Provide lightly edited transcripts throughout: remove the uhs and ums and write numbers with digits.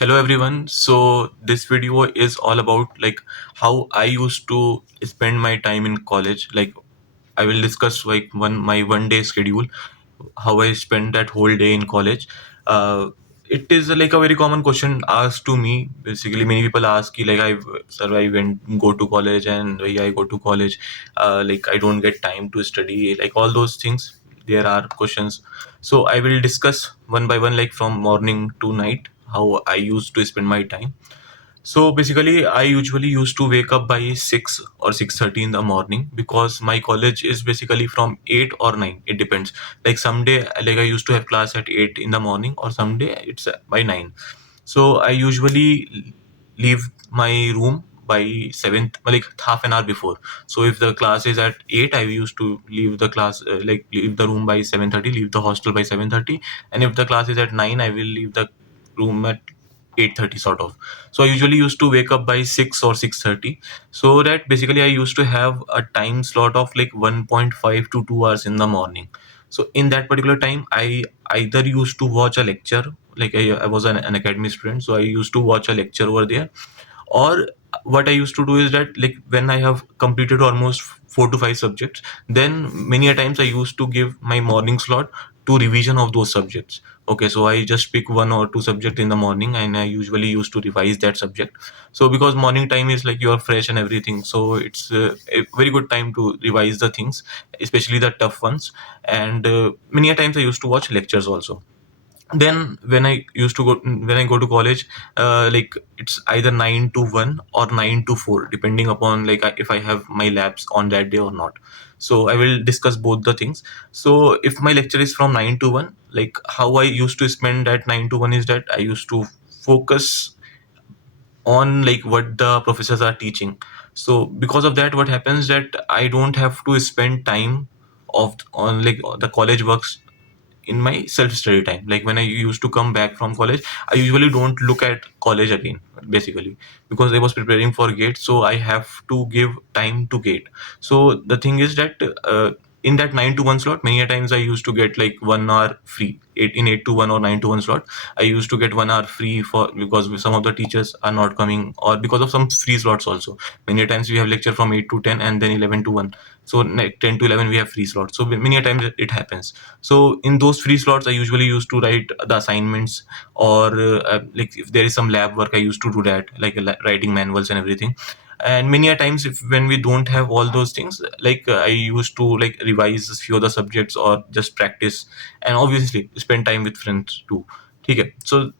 Hello everyone. So this video is all about like how I used to spend my time in college. Like I will discuss like my 1 day schedule, how I spent that whole day in college. Uh, it is like a very common question asked to me. Basically, many people ask you like I went go to college and why I go to college. Like I don't get time to study. Like all those things. There are questions. So I will discuss one by one, like from morning to night, how I used to spend my time. So basically, I usually used to wake up by 6 or 6:30 in the morning because my college is basically from 8 or 9. It depends. Like someday, like I used to have class at 8 in the morning, or someday it's by 9. So I usually leave my room by 7, like half an hour before. So if the class is at 8, I used to leave the class, like leave the room by 7:30, leave the hostel by 7:30, and if the class is at 9, I will leave the room at 8:30 sort of. So I usually used to wake up by 6 or 6:30, so that basically I used to have a time slot of like 1.5 to 2 hours in the morning. So in that particular time, I either used to watch a lecture, like I was an academy student, so I used to watch a lecture over there, or what I used to do is that like when I have completed almost 4 to 5 subjects, then many a times I used to give my morning slot to revision of those subjects. Okay, so I just pick 1 or 2 subject in the morning, and I usually used to revise that subject. So because morning time is like you're fresh and everything, so it's a very good time to revise the things, especially the tough ones. And many a times I used to watch lectures also. Then when I go to college, like it's either 9 to 1 or 9 to 4, depending upon like if I have my labs on that day or not. So I will discuss both the things. So if my lecture is from 9 to 1, like how I used to spend that 9 to 1 is that I used to focus on like what the professors are teaching. So because of that, what happens that I don't have to spend time of on like the college works in my self study time. Like when I used to come back from college, I usually don't look at college again, basically, because I was preparing for gate, so I have to give time to gate. So the thing is that in that 9 to 1 slot, many a times I used to get like 1 hour free. 8 to 1 or 9 to 1 slot, I used to get 1 hour free for because some of the teachers are not coming, or because of some free slots also. Many a times we have lecture from 8 to 10 and then 11 to 1. So 10 to 11 we have free slots. So many a times it happens. So in those free slots, I usually used to write the assignments, or like if there is some lab work, I used to do that, like writing manuals and everything. And many a times, if when we don't have all those things, like I used to like revise a few of the subjects or just practice, and obviously spend time with friends too. Okay, so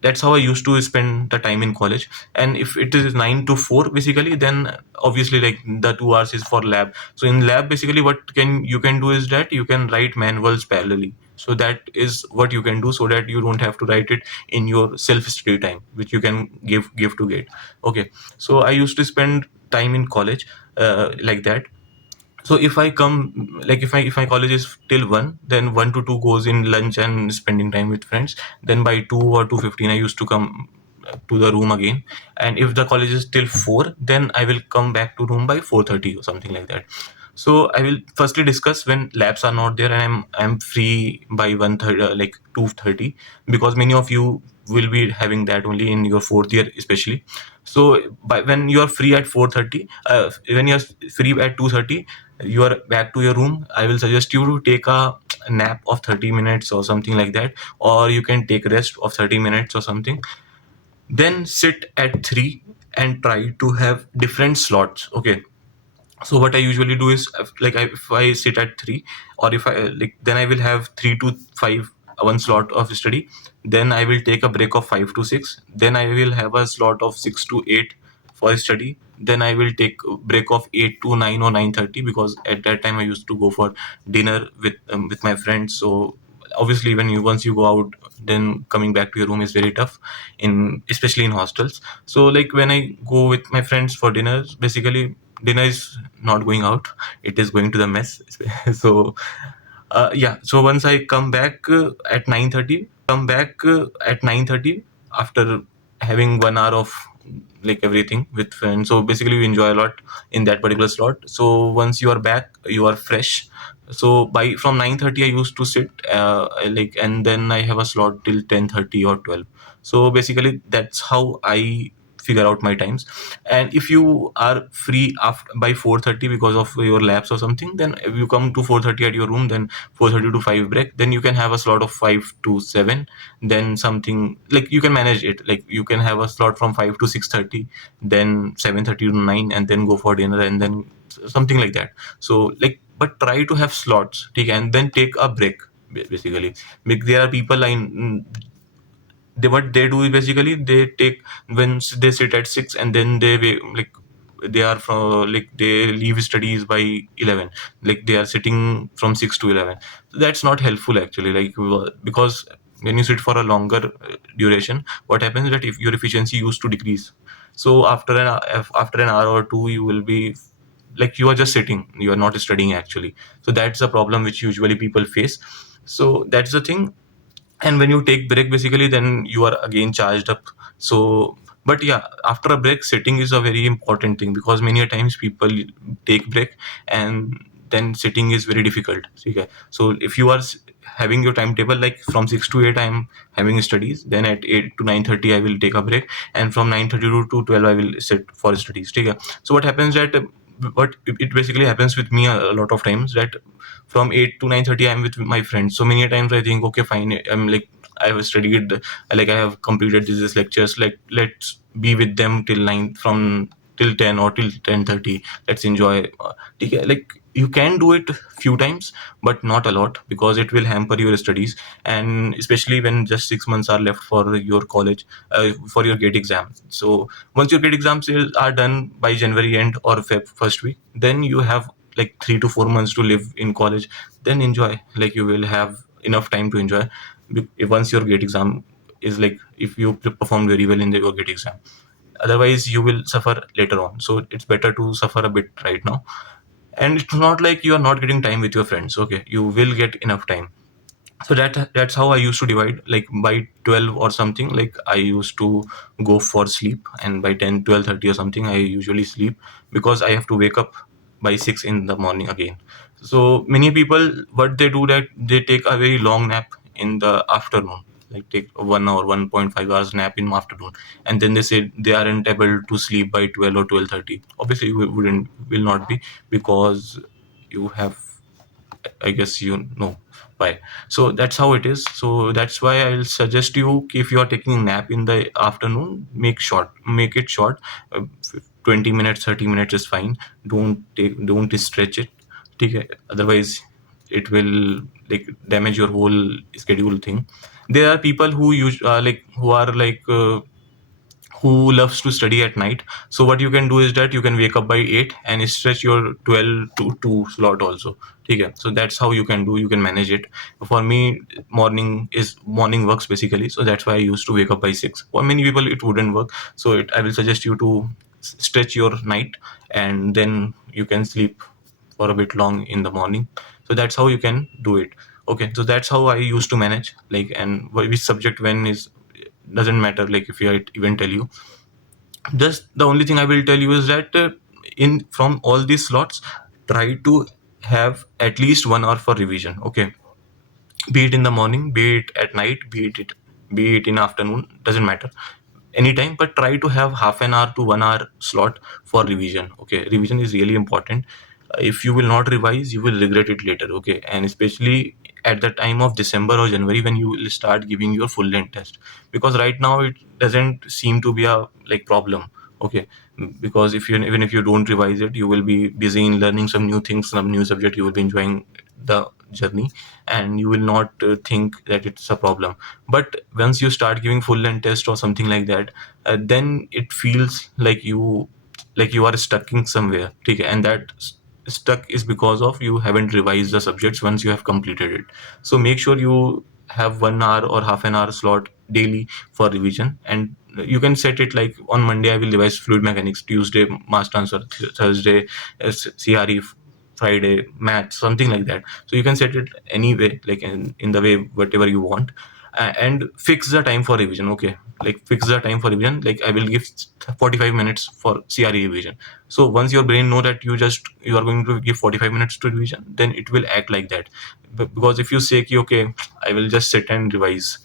that's how I used to spend the time in college. And if it is 9 to 4, basically, then obviously like the 2 hours is for lab. So in lab, basically, what can you can do is that you can write manuals parallelly. So that is what you can do, so that you don't have to write it in your self study time, which you can give to gate. Okay, so I used to spend time in college like that. So if I come, like if my college is till 1, then 1 to 2 goes in lunch and spending time with friends. Then by 2 or 2:15 I used to come to the room again. And if the college is till 4, then I will come back to room by 4:30 or something like that. So I will firstly discuss when labs are not there and I'm free by 1:30, like 2:30, because many of you will be having that only in your fourth year especially. So by when you are free at 4:30, when you are free at 2:30, you are back to your room. I will suggest you to take a nap of 30 minutes or something like that, or you can take rest of 30 minutes or something. Then sit at 3 and try to have different slots. Okay, so what I usually do is if I sit at 3, or if I like, then I will have 3 to 5, one slot of study. Then I will take a break of 5 to 6. Then I will have a slot of 6 to 8 for study. Then I will take a break of 8 to 9 or 9:30, because at that time I used to go for dinner with my friends. So obviously when you once you go out, then coming back to your room is very tough, in especially in hostels. So like when I go with my friends for dinner, basically dinner is not going out, it is going to the mess. So yeah, so once I come back at 9:30, after having 1 hour of like everything with friends. So basically we enjoy a lot in that particular slot. So once you are back, you are fresh. So by from 9:30 I used to sit, like, and then I have a slot till 10:30 or 12. So basically that's how I figure out my times. And if you are free after by 4:30 because of your labs or something, then if you come to 4:30 at your room, then 4:30 to 5 break, then you can have a slot of 5 to 7. Then something like you can manage it, like you can have a slot from 5 to 6:30, then 7:30 to 9, and then go for dinner, and then something like that. So like, but try to have slots, take, and then take a break basically. There are people they, what they do is basically they take, when they sit at 6, and then like they are from, like they leave studies by 11, like they are sitting from 6 to 11. So that's not helpful actually, like because when you sit for a longer duration, what happens is that if your efficiency used to decrease, so after an hour or two, you will be like you are just sitting, you are not studying actually. So that's a problem which usually people face. So that's the thing. And when you take break basically, then you are again charged up. So but yeah, after a break, sitting is a very important thing, because many a times people take break, and then sitting is very difficult. Okay, so if you are having your timetable like from 6 to 8 I am having studies, then at 8 to 9:30 I will take a break, and from 9:30 to 12 I will sit for studies. Okay, so what happens that what it basically happens with me a lot of times, that from 8 to 9:30 I'm with my friends. So many a times I think, okay fine, I'm like, I have studied, like I have completed these lectures, like let's be with them till 9, from till 10 or till 10:30, let's enjoy. Okay, like you can do it few times, but not a lot, because it will hamper your studies. And especially when just 6 months are left for your college, for your gate exams. So once your gate exams are done by January end or Feb first week, then you have like 3 to 4 months to live in college. Then enjoy, like you will have enough time to enjoy. If once your gate exam is like, if you perform very well in your gate exam, otherwise you will suffer later on. So it's better to suffer a bit right now. And it's not like you are not getting time with your friends. Okay, you will get enough time. So that's how I used to divide, like by 12 or something, like I used to go for sleep, and by 10, 12:30 or something I usually sleep, because I have to wake up by 6 in the morning again. So many people, what they do, that they take a very long nap in the afternoon, like take 1 hour, 1.5 hours nap in afternoon, and then they say they aren't able to sleep by 12 or 12:30. Obviously we will not be, because you have, I guess you know why. So that's how it is. So that's why I'll suggest you, if you are taking a nap in the afternoon, make it short. 20 minutes, 30 minutes is fine. Don't stretch it. Okay? Otherwise, it will like damage your whole schedule thing. There are people who who are who loves to study at night. So what you can do is that you can wake up by 8 and stretch your 12 to 2 slot also. Okay, so that's how you can do, you can manage it. For me, morning works basically, so that's why I used to wake up by 6. For many people it wouldn't work, so I will suggest you to stretch your night, and then you can sleep for a bit long in the morning. So that's how you can do it. Okay, so that's how I used to manage, like, and which subject when is, doesn't matter, like if I even tell you, just the only thing I will tell you is that in from all these slots, try to have at least 1 hour for revision. Okay, be it in the morning, be it at night, be it in afternoon, doesn't matter, anytime, but try to have half an hour to 1 hour slot for revision. Okay, revision is really important. If you will not revise, you will regret it later. Okay, and especially at the time of December or January, when you will start giving your full length test, because right now it doesn't seem to be a like problem. Okay, because if you, even if you don't revise it, you will be busy in learning some new things, some new subject, you will be enjoying the journey, and you will not think that it's a problem. But once you start giving full length test or something like that, then it feels like you are stuck in somewhere. Okay, and that stuck is because of you haven't revised the subjects once you have completed it. So make sure you have 1 hour or half an hour slot daily for revision. And you can set it like, on Monday I will revise fluid mechanics, Tuesday mass transfer, Thursday CRE, Friday math, something like that. So you can set it any way, like in the way whatever you want, and fix the time for revision. Okay, like fix the time for revision, like I will give 45 minutes for CRE revision. So once your brain know that you are going to give 45 minutes to revision, then it will act like that. Because if you say, okay, I will just sit and revise,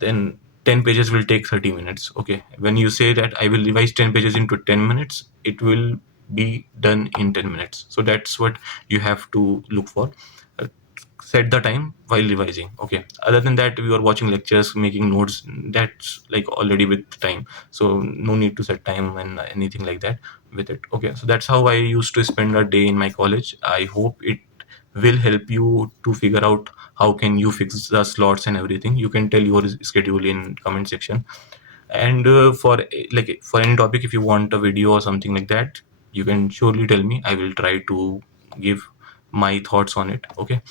then 10 pages will take 30 minutes. Okay, when you say that I will revise 10 pages into 10 minutes, it will be done in 10 minutes. So that's what you have to look for. Uh, Set the time while revising. Okay, other than that, we are watching lectures, making notes, that's like already with time, so no need to set time and anything like that with it. Okay, so that's how I used to spend a day in my college. I hope it will help you to figure out how can you fix the slots and everything. You can tell your schedule in comment section. And for any topic, if you want a video or something like that, you can surely tell me. I will try to give my thoughts on it. Okay,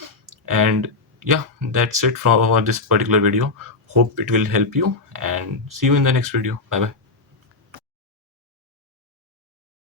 and yeah, that's it for this particular video. Hope it will help you, and see you in the next video. Bye bye.